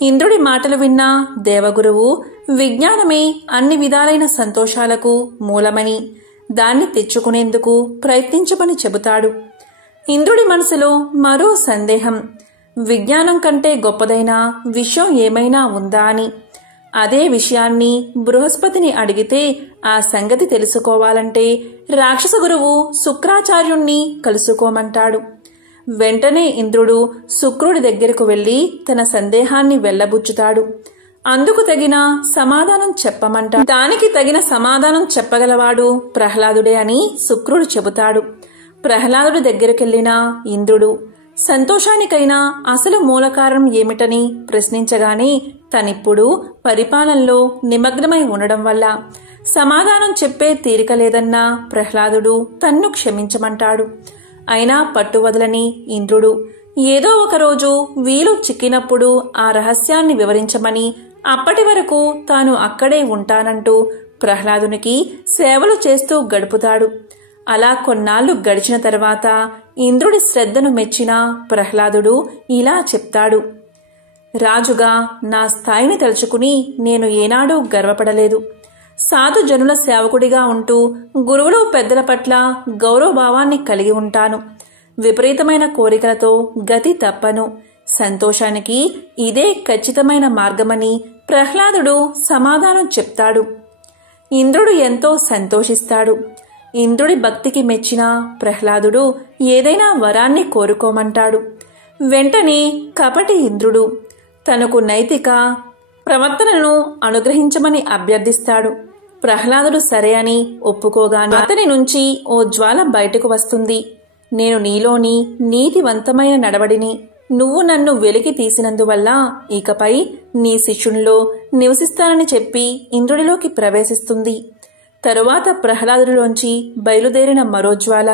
ఇంద్రుడి మాటలు విన్న దేవగురువు విజ్ఞానమే అన్ని విధాలైన సంతోషాలకు మూలమని, దాన్ని తెచ్చుకునేందుకు ప్రయత్నించమని చెబుతాడు. ఇంద్రుడి మనసులో మరో సందేహం, విజ్ఞానం కంటే గొప్పదైన విషయం ఏమైనా ఉందా అని. అదే విషయాన్ని బృహస్పతిని అడిగితే ఆ సంగతి తెలుసుకోవాలంటే రాక్షస గురువు శుక్రాచార్యుణ్ణి కలుసుకోమంటాడు. వెంటనే ఇంద్రుడు శుక్రుడి దగ్గరకు వెళ్లి తన సందేహాన్ని వెళ్లబుచ్చుతాడు. అందుకు తగిన సమాధానం చెప్పమంటాడు. దానికి తగిన సమాధానం చెప్పగలవాడు ప్రహ్లాదుడే అని శుక్రుడు చెబుతాడు. ప్రహ్లాదుడి దగ్గరకెళ్లిన ఇంద్రుడు సంతోషానికైనా అసలు మూలకారణం ఏమిటని ప్రశ్నించగానే తనిప్పుడు పరిపాలనలో నిమగ్నమై ఉండడం వల్ల సమాధానం చెప్పే తీరిక లేదన్న ప్రహ్లాదుడు తన్ను క్షమించమంటాడు. అయినా పట్టువదలని ఇంద్రుడు ఏదో ఒకరోజు వీలు చిక్కినప్పుడు ఆ రహస్యాన్ని వివరించమని, అప్పటి వరకు తాను అక్కడే ఉంటానంటూ ప్రహ్లాదునికి సేవలు చేస్తూ గడుపుతాడు. అలా కొన్నాళ్లు గడిచిన తర్వాత ఇంద్రుడి శ్రద్ధను మెచ్చిన ప్రహ్లాదుడు ఇలా చెప్తాడు. రాజుగా నా స్థాయిని తలుచుకుని నేను ఏనాడూ గర్వపడలేదు. సాధు జనుల సేవకుడిగా ఉంటూ గురువులు పెద్దల పట్ల గౌరవభావాన్ని కలిగి ఉంటాను. విపరీతమైన కోరికలతో గతి తప్పను. సంతోషానికి ఇదే ఖచ్చితమైన మార్గమని ప్రహ్లాదుడు సమాధానం చెప్తాడు. ఇంద్రుడు ఎంతో సంతోషిస్తాడు. ఇంద్రుడి భక్తికి మెచ్చిన ప్రహ్లాదుడు ఏదైనా వరాన్ని కోరుకోమంటాడు. వెంటనే కపటి ఇంద్రుడు తనకు నైతిక ప్రవర్తనను అనుగ్రహించమని అభ్యర్థిస్తాడు. ప్రహ్లాదుడు సరే అని ఒప్పుకోగానే అతని నుంచి ఓ జ్వాల బయటకు వస్తుంది. నేను నీలోని నీతివంతమైన నడవడిని నువ్వు నన్ను వెలికి తీసినందువల్ల ఇకపై నీ శిష్యునిలో నివసిస్తానని చెప్పి ఇంద్రుడిలోకి ప్రవేశిస్తుంది. తరువాత ప్రహ్లాదుడిలోంచి బయలుదేరిన మరో జ్వాల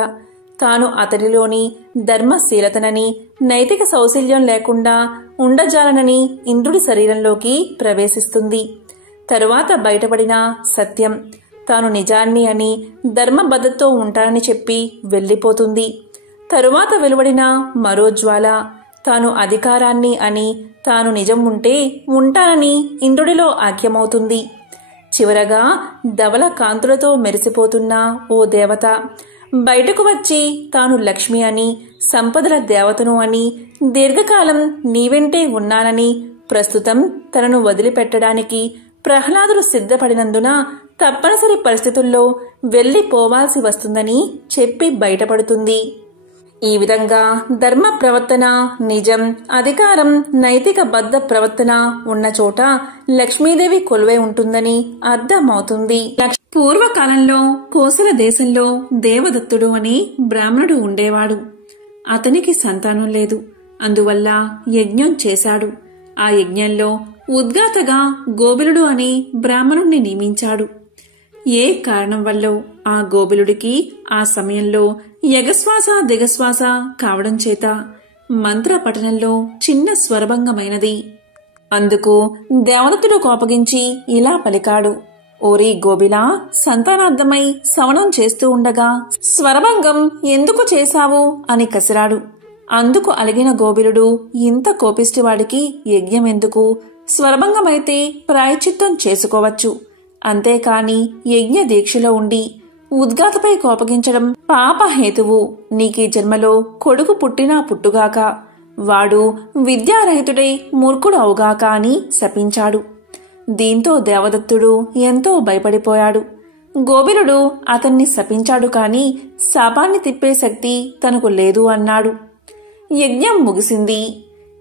తాను అతడిలోని ధర్మశీలతనని నైతిక సౌశల్యం లేకుండా ఉండజాలనని ఇంద్రుడి శరీరంలోకి ప్రవేశిస్తుంది. తరువాత బయటపడిన సత్యం తాను నిజాన్ని అని ధర్మబద్ధతో ఉంటానని చెప్పి వెళ్ళిపోతుంది. తరువాత వెలువడిన మరో జ్వాల తాను అధికారాన్ని అని తాను నిజం ఉంటే ఉంటానని ఇంద్రుడిలో ఐక్యమవుతుంది. చివరగా ధవల కాంతులతో మెరిసిపోతున్న ఓ దేవత బయటకు వచ్చి తాను లక్ష్మి అని సంపదల దేవతను అని దీర్ఘకాలం నీవెంటే ఉన్నానని ప్రస్తుతం తనను వదిలిపెట్టడానికి ప్రహ్లాదుడు సిద్ధపడినందున తప్పనిసరి పరిస్థితుల్లో వెళ్లిపోవాల్సి వస్తుందని చెప్పి బయటపడుతుంది. ఈ విధంగా ధర్మ ప్రవర్తన, నిజం, అధికారం, నైతిక బద్ధ ప్రవర్తన ఉన్న చోట లక్ష్మీదేవి కొలువై ఉంటుందని అర్థమవుతుంది. పూర్వకాలంలో కోసల దేశంలో దేవదత్తుడు అని బ్రాహ్మణుడు ఉండేవాడు. అతనికి సంతానం లేదు. అందువల్ల యజ్ఞం చేశాడు. ఆ యజ్ఞంలో ఉద్గాతగా గోబిలుడు అని బ్రాహ్మణుణ్ణి నియమించాడు. ఏ కారణం వల్ల ఆ గోబిలుడికి ఆ సమయంలో యగశ్వాస దిగశ్వాస కావడం చేత మంత్ర పఠనంలో చిన్న స్వరభంగమైనది. అందుకు దేవదత్తుడు కోపగించి ఇలా పలికాడు, ఓరి గోబిలా, సంతానార్థమై శవనం చేస్తూ ఉండగా స్వరభంగం ఎందుకు చేశావు అని కసిరాడు. అందుకు అలిగిన గోబిలుడు, ఇంత కోపిష్టివాడికి యజ్ఞం ఎందుకు, స్వరభంగమైతే ప్రాయశ్చిత్తం చేసుకోవచ్చు, అంతేకాని యజ్ఞ దీక్షలో ఉండి ఉద్గాతపై కోపగించడం పాపహేతువు. నీకీ జన్మలో కొడుకు పుట్టినా పుట్టుగాక, వాడు విద్యారహితుడై మూర్ఖుడు అవుగాక అని శపించాడు. దీంతో దేవదత్తుడు ఎంతో భయపడిపోయాడు. గోబిలుడు అతన్ని శపించాడు కాని శాపాన్ని తిప్పే శక్తి తనకు లేదు అన్నాడు. యజ్ఞం ముగిసింది.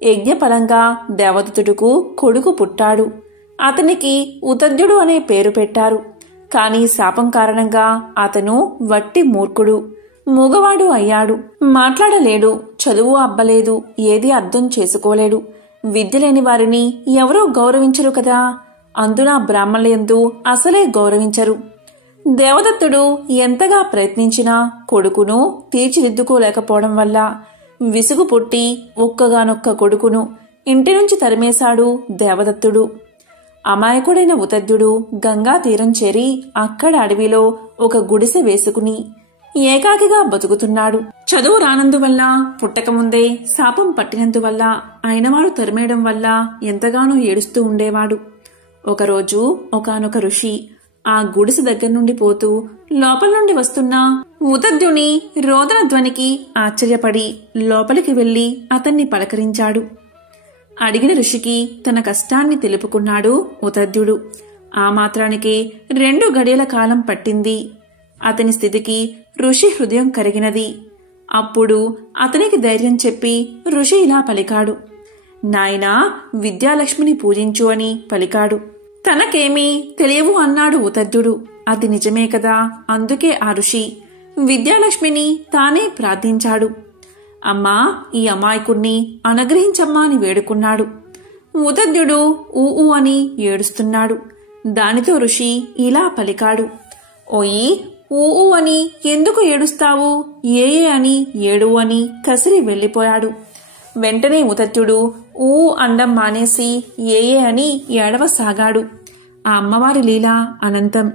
యజ్ఞఫలంగా దేవదత్తుడుకు కొడుకు పుట్టాడు. అతనికి ఉతద్యుడు అనే పేరు పెట్టారు. కాని శాపం కారణంగా అతను వట్టి మూర్ఖుడు, మూగవాడు అయ్యాడు. మాట్లాడలేడు, చదువు అబ్బలేదు, ఏదీ అర్థం చేసుకోలేడు. విద్య లేని వారిని ఎవరూ గౌరవించరు కదా, అందున బ్రాహ్మణులందు అసలే గౌరవించరు. దేవదత్తుడు ఎంతగా ప్రయత్నించినా కొడుకును తీర్చిదిద్దుకోలేకపోవడం వల్ల విసుగు పుట్టి ఒక్కగానొక్క కొడుకును ఇంటి నుంచి తరిమేశాడు దేవదత్తుడు. అమాయకుడైన ఉతద్యుడు గంగా తీరం చేరి అక్కడ అడవిలో ఒక గుడిసె వేసుకుని ఏకాకిగా బతుకుతున్నాడు. చదువు రానందువల్ల, పుట్టకముందే శాపం పట్టినందువల్ల, అయినవాడు తరిమేయడం వల్ల ఎంతగానో ఏడుస్తూ ఉండేవాడు. ఒకరోజు ఒకానొక ఋషి ఆ గుడిసె దగ్గర నుండి పోతూ లోపల నుండి వస్తున్న ఉతద్యుని రోదన ధ్వనికి ఆశ్చర్యపడి లోపలికి వెళ్లి అతన్ని పలకరించాడు. అడిగిన ఋషికి తన కష్టాన్ని తెలుపుకున్నాడు ఉతద్యుడు. ఆ మాత్రానికి 2 గడియల కాలం పట్టింది. అతని స్థితికి ఋషి హృదయం కరిగినది. అప్పుడు అతనికి ధైర్యం చెప్పి ఋషి ఇలా పలికాడు, నాయనా, విద్యాలక్ష్మిని పూజించు అని పలికాడు. తనకేమీ తెలియవు అన్నాడు ఉతద్యుడు. అది నిజమే కదా, అందుకే ఆ ఋషి విద్యాలక్ష్మిని తానే ప్రార్థించాడు. అమ్మా, ఈ అమాయకుణ్ణి అనుగ్రహించమ్మా అని వేడుకున్నాడు. ఉతద్యుడు ఊ అని ఏడుస్తున్నాడు. దానితో ఋషి ఇలా పలికాడు, ఓయి, ఊ అని ఎందుకు ఏడుస్తావు, ఏ అని ఏడు అని కసిరి వెళ్లిపోయాడు. వెంటనే ఉతద్యుడు ఊ అండం మానేసి ఏ అని ఏడవసాగాడు. ఆ అమ్మవారి లీల అనంతం.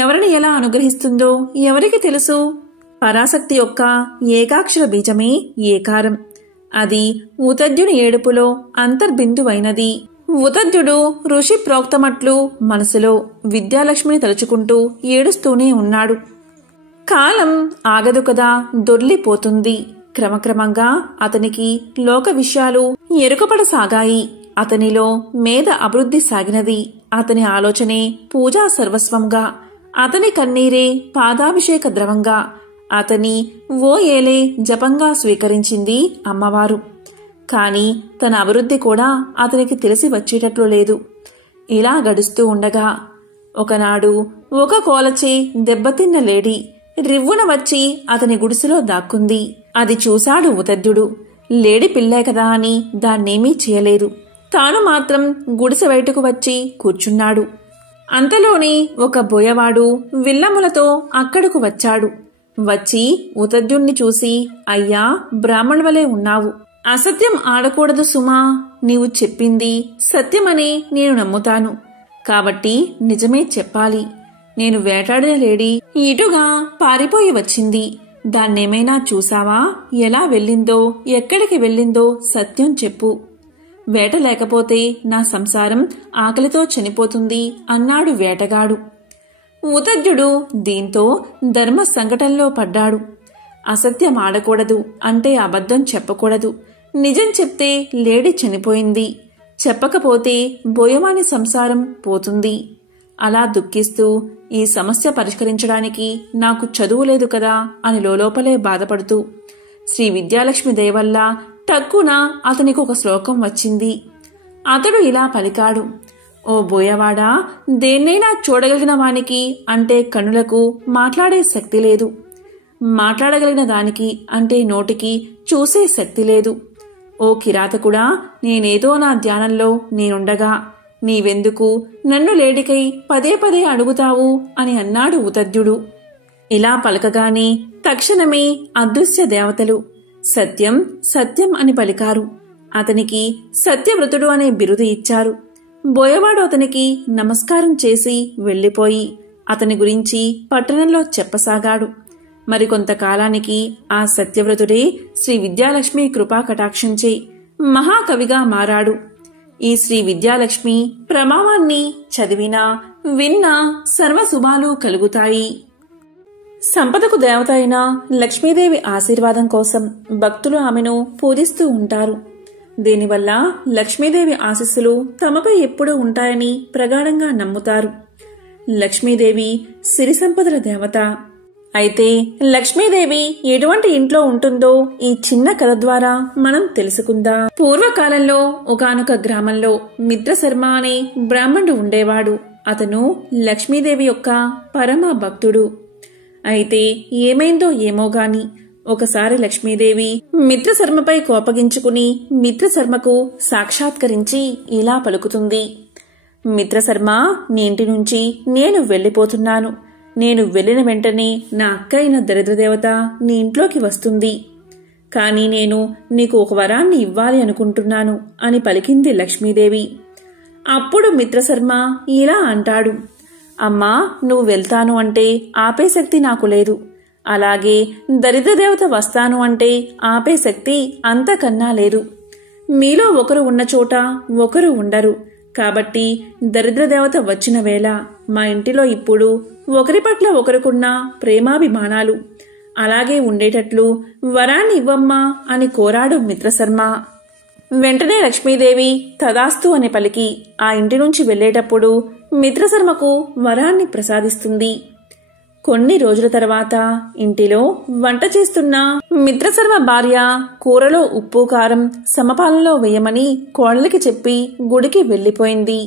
ఎవరిని ఎలా అనుగ్రహిస్తుందో ఎవరికి తెలుసు? పరాశక్తి యొక్క ఏకాక్షర బీజమే ఏకారం. అది ఉతద్యుని ఏడుపులో అంతర్బిందువైనది. ఉతద్యుడు ఋషి ప్రోక్తమట్లు మనసులో విద్యాలక్ష్మిని తలుచుకుంటూ ఏడుస్తూనే ఉన్నాడు. కాలం ఆగదు కదా, దొర్లిపోతుంది. క్రమక్రమంగా అతనికి లోక విషయాలు ఎరుకపడసాగాయి. అతనిలో మేధ అభివృద్ధి సాగినది. అతని ఆలోచనే పూజా సర్వస్వంగా, అతని కన్నీరే పాదాభిషేక ద్రవంగా, అతని ఓ ఏలే జపంగా స్వీకరించింది అమ్మవారు. కాని తన అభివృద్ధి కూడా అతనికి తెలిసి వచ్చేటట్లు లేదు. ఇలా గడుస్తూ ఉండగా ఒకనాడు ఒక కోలచే దెబ్బతిన్న లేడీ రివ్వున వచ్చి అతని గుడిసెలో దాక్కుంది. అది చూశాడు ఉతద్యుడు. లేడి పిల్లే కదా అని దాన్నేమీ చేయలేదు. తాను మాత్రం గుడిసె బయటకు వచ్చి కూర్చున్నాడు. అంతలోనే ఒక బోయవాడు విల్లములతో అక్కడకు వచ్చాడు. వచ్చి ఉతద్యుణ్ణి చూసి, అయ్యా, బ్రాహ్మణువలే ఉన్నావు. అసత్యం ఆడకూడదు సుమా. నీవు చెప్పింది సత్యమని నేను నమ్ముతాను. కాబట్టి నిజమే చెప్పాలి. నేను వేటాడిన లేడీ ఇటుగా పారిపోయి వచ్చింది. దాన్నేమైనా చూసావా? ఎలా వెళ్ళిందో, ఎక్కడికి వెళ్ళిందో సత్యం చెప్పు. వేట లేకపోతే నా సంసారం ఆకలితో చనిపోతుంది అన్నాడు వేటగాడు. ఉతద్యుడు దీంతో ధర్మ సంకటంలో పడ్డాడు. అసత్యం ఆడకూడదు అంటే అబద్ధం చెప్పకూడదు. నిజం చెప్తే లేడీ చనిపోయింది, చెప్పకపోతే బోయవాని సంసారం పోతుంది. అలా దుఃఖిస్తూ ఈ సమస్య పరిష్కరించడానికి నాకు చదువు లేదు కదా అని లోపలే బాధపడుతూ శ్రీ విద్యాలక్ష్మి దయవల్ల టక్కున అతనికి ఒక శ్లోకం వచ్చింది. అతడు ఇలా పలికాడు, ఓ బోయవాడా, దేన్నైనా చూడగలిగిన వానికి అంటే కన్నులకు మాట్లాడే శక్తి లేదు. మాట్లాడగలిగిన దానికి అంటే నోటికి చూసే శక్తి లేదు. ఓ కిరాతకుడా, నేనేదో నా ధ్యానంలో నేనుండగా నీవెందుకు నన్ను లేడికై పదే పదే అడుగుతావు అని అన్నాడు ఉతద్యుడు. ఇలా పలకగానే తక్షణమే అదృశ్య దేవతలు సత్యం సత్యం అని పలికారు. అతనికి సత్యవ్రతుడు అనే బిరుదు ఇచ్చారు. బోయవాడు అతనికి నమస్కారం చేసి వెళ్లిపోయి అతని గురించి పట్టణంలో చెప్పసాగాడు. మరికొంతకాలానికి ఆ సత్యవ్రతుడే శ్రీ విద్యాలక్ష్మి కృపా కటాక్షంచే మహాకవిగా మారాడు. ఈ శ్రీ విద్యాలక్ష్మి ప్రభావాన్ని చదివినా విన్నా సర్వశుభాలు కలుగుతాయి. సంపదకు దేవత అయిన లక్ష్మీదేవి ఆశీర్వాదం కోసం భక్తులు ఆమెను పూజిస్తూ ఉంటారు. దీనివల్ల లక్ష్మీదేవి ఆశీస్సులు తమపై ఎప్పుడూ ఉంటాయని ప్రగాఢంగా నమ్ముతారు. లక్ష్మీదేవి సిరి సంపదల దేవత. అయితే లక్ష్మీదేవి ఎటువంటి ఇంట్లో ఉంటుందో ఈ చిన్న కథ ద్వారా మనం తెలుసుకుందాం. పూర్వకాలంలో ఒకానొక గ్రామంలో మిత్రశర్మ అనే బ్రాహ్మణుడు ఉండేవాడు. అతను లక్ష్మీదేవి యొక్క పరమ భక్తుడు. అయితే ఏమైందో ఏమోగాని ఒకసారి లక్ష్మీదేవి మిత్రశర్మపై కోపగించుకుని మిత్రశర్మకు సాక్షాత్కరించి ఇలా పలుకుతుంది. మిత్రశర్మ, నీ ఇంటి నుంచి నేను వెళ్లిపోతున్నాను. నేను వెళ్లిన వెంటనే నా అక్క అయిన దరిద్రదేవత నీ ఇంట్లోకి వస్తుంది. కాని నేను నీకు ఒక వరాన్ని ఇవ్వాలి అనుకుంటున్నాను అని పలికింది లక్ష్మీదేవి. అప్పుడు మిత్రశర్మ ఇలా అంటాడు, అమ్మా, నువ్వు వెళ్తాను అంటే ఆపే శక్తి నాకు లేదు. అలాగే దరిద్రదేవత వస్తాను అంటే ఆపే శక్తి అంతకన్నా లేదు. మీలో ఒకరు ఉన్న చోట ఒకరు ఉండరు. కాబట్టి దరిద్రదేవత వచ్చిన వేళ మా ఇంటిలో ఇప్పుడు ఒకరి పట్ల ఒకరికున్న ప్రేమాభిమానాలు అలాగే ఉండేటట్లు వరాన్ని ఇవ్వమ్మా అని కోరాడు మిత్రశర్మ. వెంటనే లక్ష్మీదేవి తదాస్తు అని పలికి ఆ ఇంటి నుంచి వెళ్లేటప్పుడు మిత్రశర్మకు వరాన్ని ప్రసాదిస్తుంది. కొన్ని రోజుల తర్వాత ఇంటిలో వంట చేస్తున్న మిత్రశర్మ భార్య కూరలో ఉప్పు కారం సమపాలనలో వేయమని కోడలికి చెప్పి గుడికి వెళ్లిపోయింది.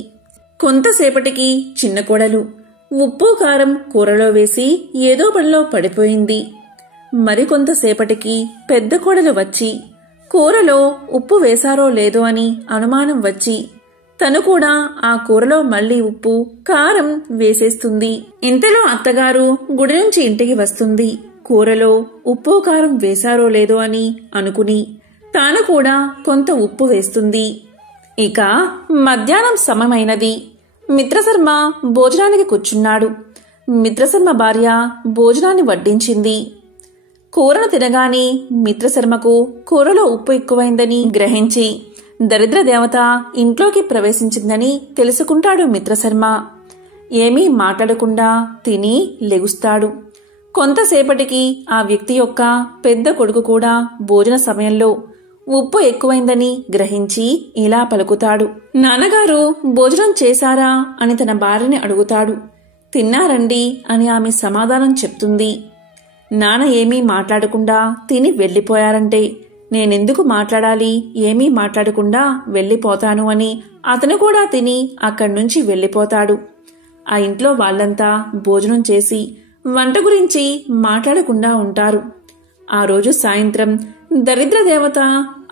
కొంతసేపటికి చిన్న కోడలు ఉప్పు కారం కూరలో వేసి ఏదో పనిలో పడిపోయింది. మరికొంతసేపటికి పెద్ద కోడలు వచ్చి కూరలో ఉప్పు వేశారో లేదో అని అనుమానం వచ్చి తను కూడా ఆ కూరలో మళ్లీ ఉప్పు కారం వేసేస్తుంది. ఇంతలో అత్తగారు గుడి నుంచి ఇంటికి వస్తుంది. కూరలో ఉప్పు కారం వేశారో లేదో అని అనుకుని తాను కూడా కొంత ఉప్పు వేస్తుంది. ఇక మధ్యాహ్నం సమయమైనది. మిత్రశర్మ భోజనానికి కూర్చున్నాడు. మిత్రశర్మ భార్య భోజనాన్ని వడ్డించింది. కూరను తినగానే మిత్రశర్మకు కూరలో ఉప్పు ఎక్కువైందని గ్రహించి దరిద్ర దేవత ఇంట్లోకి ప్రవేశించిందని తెలుసుకుంటాడు మిత్రశర్మ. ఏమీ మాట్లాడకుండా తిని లెగుస్తాడు. కొంతసేపటికి ఆ వ్యక్తి యొక్క పెద్ద కొడుకు కూడా భోజన సమయంలో ఉప్పు ఎక్కువైందని గ్రహించి ఇలా పలుకుతాడు, నాన్నగారు భోజనం చేశారా అని తన భార్యని అడుగుతాడు. తిన్నారండి అని ఆమె సమాధానం చెప్తుంది. నాన్న ఏమీ మాట్లాడకుండా తిని వెళ్లిపోయారంటే నేనెందుకు మాట్లాడాలి, ఏమీ మాట్లాడకుండా వెళ్లిపోతాను అని అతను కూడా తిని అక్కడ్నుంచి వెళ్లిపోతాడు. ఆ ఇంట్లో వాళ్ళంతా భోజనం చేసి వంట గురించి మాట్లాడకుండా ఉంటారు. ఆ రోజు సాయంత్రం దరిద్ర దేవత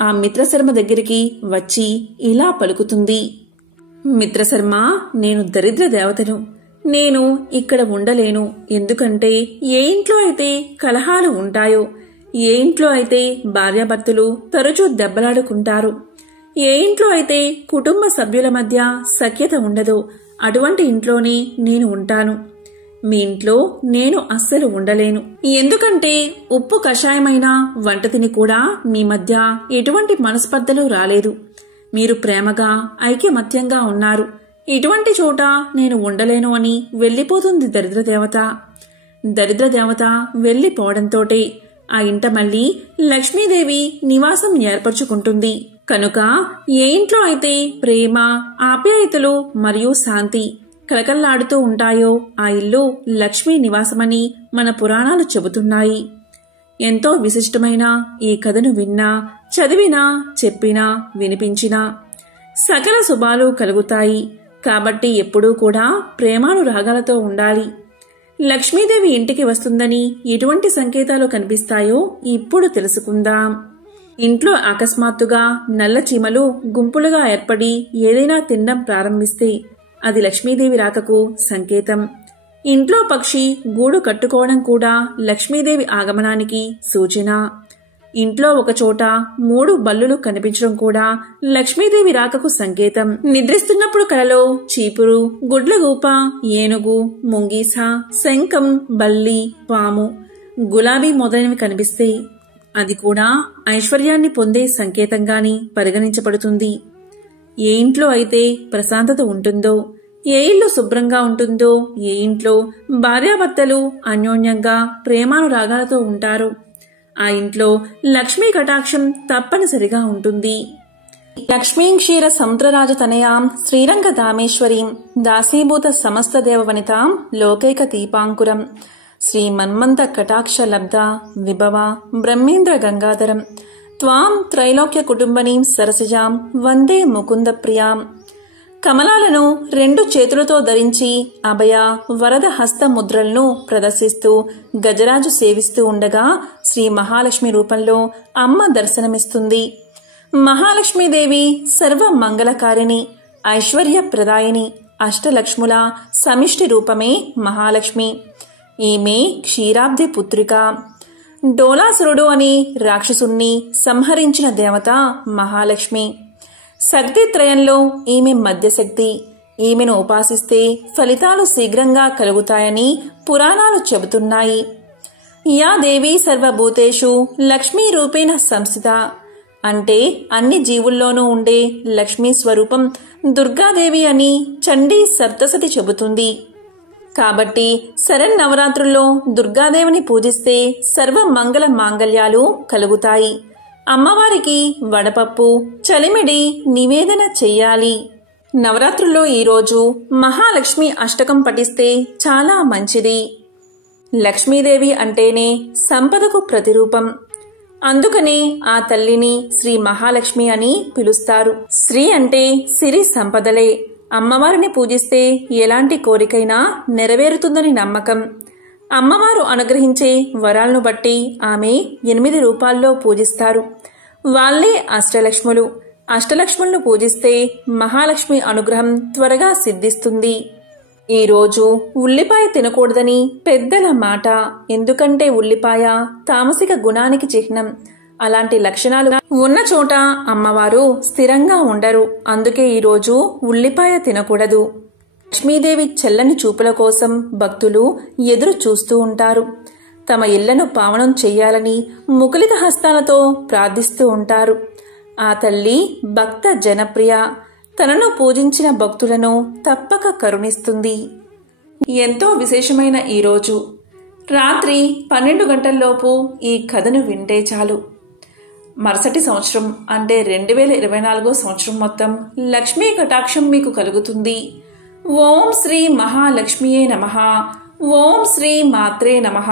ఆ మిత్రశర్మ దగ్గరికి వచ్చి ఇలా పలుకుతుంది. మిత్రశర్మ, నేను దరిద్ర దేవతను. నేను ఇక్కడ ఉండలేను. ఎందుకంటే ఏ ఇంట్లో అయితే కలహాలు ఉంటాయో, ఏ ఇంట్లో అయితే భార్యాభర్తలు తరచూ దెబ్బలాడుకుంటారు, ఏ ఇంట్లో అయితే కుటుంబ సభ్యుల మధ్య సఖ్యత ఉండదో అటువంటి ఇంట్లోనే నేను ఉంటాను. మీ ఇంట్లో నేను అస్సలు ఉండలేను. ఎందుకంటే ఉప్పు కషాయమైన వంట తిని కూడా మీ మధ్య ఎటువంటి మనస్పర్ధలు రాలేదు. మీరు ప్రేమగా ఐక్యమత్యంగా ఉన్నారు. ఇటువంటి చోట నేను ఉండలేను అని వెళ్లిపోతుంది దరిద్ర దేవత. దరిద్ర దేవత వెళ్లిపోవడంతోటే ఆ ఇంట మళ్లీ లక్ష్మీదేవి నివాసం ఏర్పరచుకుంటుంది. కనుక ఏ ఇంట్లో అయితే ప్రేమ, ఆప్యాయతలు మరియు శాంతి కలకల్లాడుతూ ఉంటాయో ఆ ఇల్లు లక్ష్మీ నివాసమని మన పురాణాలు చెబుతున్నాయి. ఎంతో విశిష్టమైన ఈ కథను విన్నా, చదివినా, చెప్పినా, వినిపించినా సకల శుభాలు కలుగుతాయి. కాబట్టి ఎప్పుడూ కూడా ప్రేమానురాగాలతో ఉండాలి. లక్ష్మీదేవి ఇంటికి వస్తుందని ఎటువంటి సంకేతాలు కనిపిస్తాయో ఇప్పుడు తెలుసుకుందాం. ఇంట్లో అకస్మాత్తుగా నల్ల చీమలు గుంపులుగా ఏర్పడి ఏదైనా తినడం ప్రారంభిస్తే అది లక్ష్మీదేవి రాకకు సంకేతం. ఇంట్లో పక్షి గూడు కట్టుకోవడం కూడా లక్ష్మీదేవి ఆగమనానికి సూచన. ఇంట్లో ఒకచోట 3 బల్లులు కనిపించడం కూడా లక్ష్మీదేవి రాకకు సంకేతం. నిద్రిస్తున్నప్పుడు కలలో చీపురు, గుడ్లగూప, ఏనుగు, ముంగీస, శంఖం, బల్లి, పాము, గులాబీ మొదలైనవి కనిపిస్తే అది కూడా ఐశ్వర్యాన్ని పొందే సంకేతంగాని పరిగణించబడుతుంది. ఏ ఇంట్లో అయితే ప్రశాంతత ఉంటుందో, ఏ ఇల్లు శుభ్రంగా ఉంటుందో, ఏ ఇంట్లో భార్యాభర్తలు అన్యోన్యంగా ప్రేమానురాగాలతో ఉంటారో ఆ ఇంట్లో లక్ష్మీ కటాక్షం తప్పనిసరిగా ఉంటుంది. లక్ష్మీం క్షీర సముద్రరాజతనయాం శ్రీరంగ దామేశ్వరీం దాసీభూత సమస్త దేవవనితాం లోకైక దీపాంకురం శ్రీ మన్మంత కటాక్ష లబ్ధ విభవ బ్రహ్మేంద్ర గంగాధరం త్వాం త్రైలోక్య కుటుంబనీం సరసజాం వందే ముకుంద ప్రియాం. కమలాలను 2 చేతులతో ధరించి అభయ వరద హస్త ముద్రలను ప్రదర్శిస్తూ గజరాజు సేవిస్తూ ఉండగా శ్రీ మహాలక్ష్మి రూపంలో అమ్మ దర్శనమిస్తుంది. మహాలక్ష్మీదేవి సర్వ మంగళకారిణి, ఐశ్వర్యప్రదాయిని, అష్టలక్ష్ముల సమిష్టి రూపమే మహాలక్ష్మి. ఈమె క్షీరాబ్ది పుత్రిక. డోలాసురుడు అనే రాక్షసుణ్ణి సంహరించిన దేవత మహాలక్ష్మి. శక్తిత్రయంలో ఈమె మధ్యశక్తి. ఈమెను ఉపాసిస్తే ఫలితాలు శీఘ్రంగా కలుగుతాయని పురాణాలు చెబుతున్నాయి. యా దేవీ సర్వభూతేషు లక్ష్మీ రూపేణ సంస్థిత అంటే అన్ని జీవుల్లోనూ ఉండే లక్ష్మీ స్వరూపం దుర్గాదేవి అని చండీ సప్తశతి చెబుతుంది. కాబట్టి శరన్నవరాత్రుల్లో దుర్గాదేవిని పూజిస్తే సర్వ మంగళ మాంగళ్యాలు కలుగుతాయి. అమ్మవారికి వడపప్పు, చలిమిడి నివేదన చెయ్యాలి. నవరాత్రుల్లో ఈరోజు మహాలక్ష్మి అష్టకం పఠిస్తే చాలా మంచిది. లక్ష్మీదేవి అంటేనే సంపదకు ప్రతిరూపం. అందుకనే ఆ తల్లిని శ్రీ మహాలక్ష్మి అని పిలుస్తారు. శ్రీ అంటే సిరి సంపదలే. అమ్మవారిని పూజిస్తే ఎలాంటి కోరికైనా నెరవేరుతుందని నమ్మకం. అమ్మవారు అనుగ్రహించే వరాలను బట్టి ఆమె 8 రూపాల్లో పూజిస్తారు. వాళ్ళే అష్టలక్ష్ములు. అష్టలక్ష్ములను పూజిస్తే మహాలక్ష్మి అనుగ్రహం త్వరగా సిద్ధిస్తుంది. ఈరోజు ఉల్లిపాయ తినకూడదని పెద్దల మాట. ఎందుకంటే ఉల్లిపాయ తామసిక గుణానికి చిహ్నం. అలాంటి లక్షణాలు ఉన్న చోట అమ్మవారు స్థిరంగా ఉండరు. అందుకే ఈరోజు ఉల్లిపాయ తినకూడదు. లక్ష్మీదేవి చల్లని చూపుల కోసం భక్తులు ఎదురు చూస్తూ ఉంటారు. తమ ఇళ్లను పావనం చెయ్యాలని ముకులిత హస్తాలతో ప్రార్థిస్తూ ఉంటారు. ఆ తల్లి భక్త జనప్రియ. తనను పూజించిన భక్తులను తప్పక కరుణిస్తుంది. ఎంతో విశేషమైన ఈరోజు రాత్రి 12 గంటల్లోపు ఈ కథను వింటే చాలు. మరుసటి సంవత్సరం అంటే 2024 సంవత్సరం మొత్తం లక్ష్మీ కటాక్షం మీకు కలుగుతుంది. ఓం శ్రీ మహాలక్ష్మియే నమః. ఓం శ్రీ మాత్రే నమః.